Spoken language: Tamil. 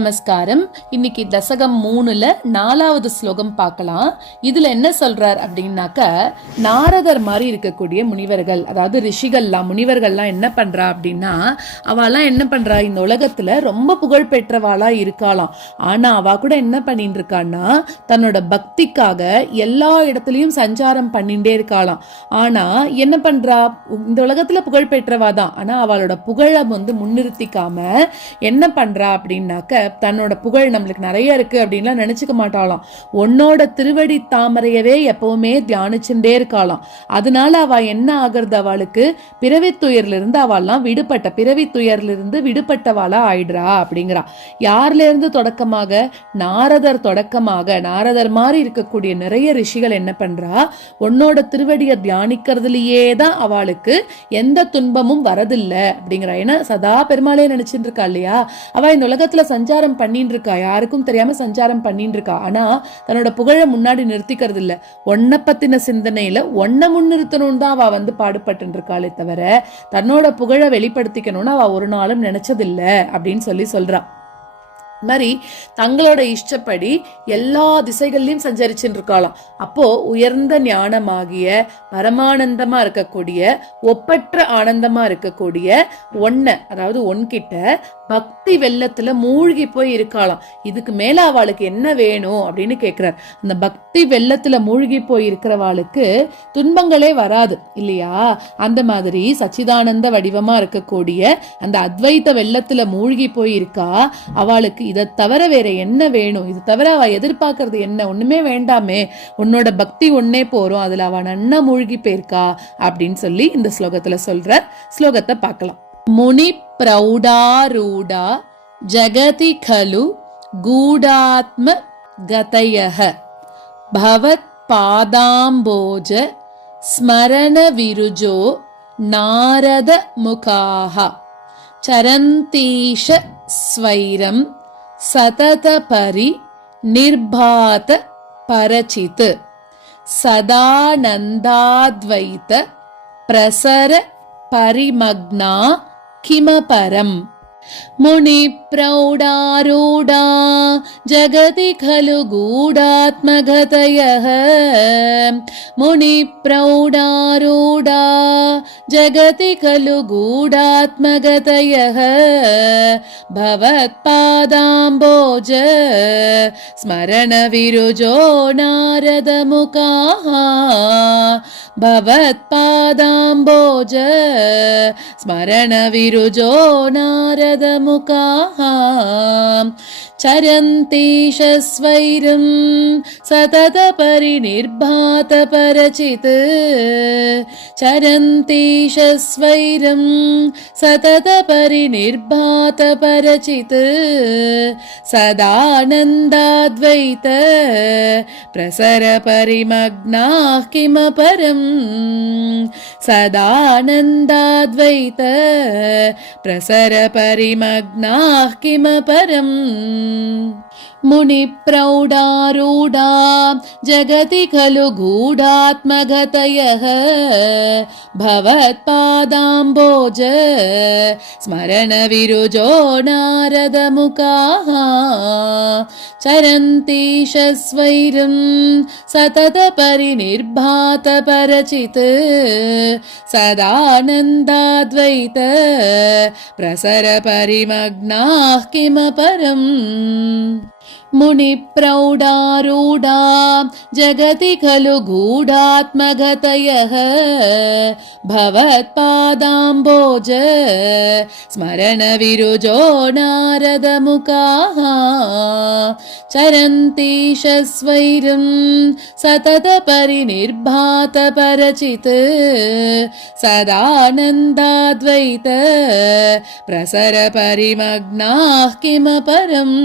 நமஸ்காரம். இன்னைக்கு தசகம் 3ல 4வது ஸ்லோகம் பார்க்கலாம். இதுல என்ன சொல்றார் அப்படின்னாக்க, நாரதர் மாதிரி இருக்கக்கூடிய முனிவர்கள், அதாவது ரிஷிகள்லாம் முனிவர்கள்லாம் என்ன பண்றா அப்படின்னா, அவெல்லாம் என்ன பண்றா, இந்த உலகத்துல ரொம்ப புகழ் பெற்றவாளா இருக்காளாம். ஆனா அவ கூட என்ன பண்ணிட்டு இருக்கான்னா, தன்னோட பக்திக்காக எல்லா இடத்துலயும் சஞ்சாரம் பண்ணிட்டே இருக்காளாம். ஆனா என்ன பண்றா, இந்த உலகத்துல புகழ் பெற்றவாதான், ஆனா அவளோட புகழை முன்னிறுத்திக்காம என்ன பண்றா அப்படின்னாக்க, தன்னோட புகழ் நம்மளுக்கு நிறைய இருக்கு அப்படின்லாம் நினைச்சுக்க மாட்டாளாம். உன்னோட திருவடி தாமரையவே எப்பவுமே தியானிச்சுட்டே இருக்காளாம். அதனால அவ என்ன ஆகுறது, அவளுக்கு பிறவி துயர்ல இருந்து அவள்லாம் பிறவி துயர்ல இருந்து விடுபட்டவாளா ஆயிடுறா அப்படிங்கிறா. யார்ல இருந்து தொடக்கமாக, நாரதர் தொடக்கமாக, நாரதர் மாதிரி இருக்கக்கூடிய நிறைய ரிஷிகள் என்ன பண்றா, உன்னோட திருவடியை தியானிக்கிறதுலயே தான் அவளுக்கு எந்த துன்பமும் வரதில்லை அப்படிங்கிறா. ஏன்னா சதா பெருமாளே நினைச்சிட்டு இருக்கா இல்லையா, அவ இந்த உலகத்துல சஞ்சாரம் பண்ணிட்டு இருக்கா, யாருக்கும் தெரியாம சஞ்சாரம் பண்ணிட்டு இருக்கா. ஆனா தன்னோட புகழ முன்னாடி நிறுத்திக்கிறது இல்ல, ஒன்ன பத்தின சிந்தனையில ஒன்ன முன்னிறுத்தணும் தான் அவ பாடுபட்டு இருக்காளே தவிர தன்னோட புகழ வெளிப்படுத்திக்கணும்னு அவ ஒரு நாளும் நினைச்சதில்ல அப்படின்னு சொல்றா. மாதிரி தங்களோட இஷ்டப்படி எல்லா திசைகள்லயும் சஞ்சரிச்சுட்டு இருக்காளாம். அப்போ உயர்ந்த ஞானமாகிய பரமானந்தமா இருக்கக்கூடிய, ஒப்பற்ற ஆனந்தமா இருக்கக்கூடிய அதாவது ஒன்கிட்ட பக்தி வெள்ளத்துல மூழ்கி போய் இருக்காளாம். இதுக்கு மேல அவளுக்கு என்ன வேணும் அப்படின்னு கேக்குறார். அந்த பக்தி வெள்ளத்துல மூழ்கி போய் இருக்கிறவாளுக்கு துன்பங்களே வராது இல்லையா. அந்த மாதிரி சச்சிதானந்த வடிவமா இருக்கக்கூடிய அந்த அத்வைத வெள்ளத்துல மூழ்கி போய் இருக்கா. அவளுக்கு இதை தவிர வேற என்ன வேணும், இது தவிர அவ எதிர்பார்க்கறது என்ன, ஒண்ணுமே வேண்டாமே, உன்னோட பக்தி ஒன்னே போறோம், அதுல அவ நன்னா மூழ்கி போயிருக்கா அப்படின்னு சொல்லி இந்த ஸ்லோகத்துல சொல்ற. ஸ்லோகத்தை பார்க்கலாம். முனி பிரௌடாரூடா ஜகதி கலு கூடாத்ம கதயஹ பவத் பாதாம்போஜ ஸ்மரண விருஜோ நாரத முகாஹ சரந்தீஷ ஸ்வைரம் சதத பரி நிர்பாத பரசித் சதானந்தாத்வைத பிரசர பரிமக்னா கிமபரம். முனி பிரௌடாரூடா ஜகதி கலு கூடாத்மகதயஹ முனி பிரௌடாரூடா ஜகதி கலு கூடாத்மகதயஹ பவத் பாதாம்போஜ ஸ்மரண விருஜோ நாரத முகாஹ பவத் பாதாம்போஜ ஸ்மரண விருஜோ நாரத முகாஹ சரந்தீஷ ஸ்வைரம் சதத பரிநிர்பாத பரசித் சரந்தீஷ ஸ்வைரம் சதத பரிநிர்பாத பரசித் சதானந்தாத்வைத பிரசர பரிமக்னாஹ கிமபரம். சதானந்தாத்வைத பிரசர பரிமக்னாஹ கிமபரம். முனி பிரௌடாரூடா ஜகதி கலு கூடாத்மகதயஹ பவத் பாதாம்போஜ ஸ்மரண விருஜோ நாரத முகாஹ சரந்தீஷ ஸ்வைரம் சதத பரிநிர்பாத பரசித் சதானந்தாத்வைத பிரசர பரிமக்னாஹ கிமபரம். முனி பிரௌடாரூடா ஜகதி கலு கூடாத்மகதயஹ பவத் பாதாம்போஜ ஸ்மரண விருஜோ நாரத முகாஹ சரந்தீஷ ஸ்வைரம் சதத பரிநிர்பாத பரசித் சதானந்தாத்வைத பிரசர பரிமக்னாஹ கிமபரம்.